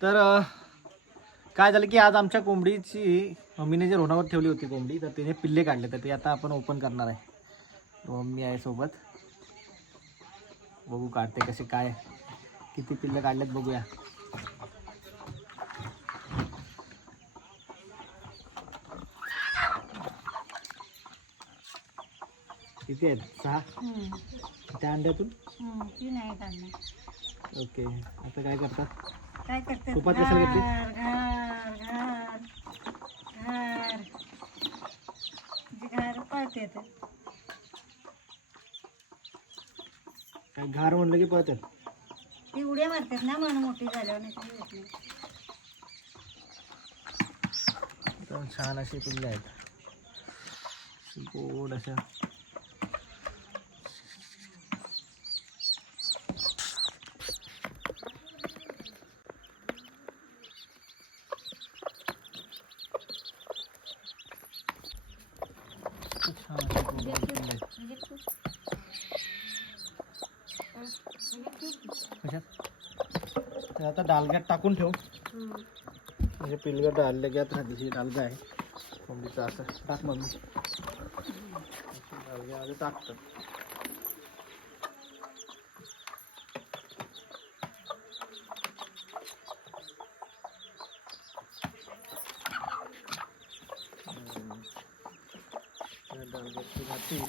तर काय झालं की आज आमच्या कोंबडीची मम्मीने जे रोणावर ठेवली होती कोंबडी, तर तिने पिल्ले काढले, तर ते आता आपण ओपन करणार आहे. मम्मी आहे सोबत, बघू काढते कसे, काय किती पिल्ले काढलेत बघूया. किती आहेत? 6. त्या अंड्यातून ती नाही काढणार. ओके. आता काय करतात? काय करते? तुपात कशाला घेतली? घर पळते ते. काय घार म्हणलं की पळतात? ती उड्या मारतात ना, म्हणून मोठी झाल्यावर नाही तर येत नाही. एकदम छान असे पिल्ले आहेत, गोड अशा. छान असे पिल्ले आहेत. कशात? तर आता डालग्यात टाकून ठेव, म्हणजे पिल्लग डालग्यात राहते. डालगा आहे कोंबडीचा, असं टाक मम्मी. डालग्यामध्ये टाकतात. डालग्यात घातील.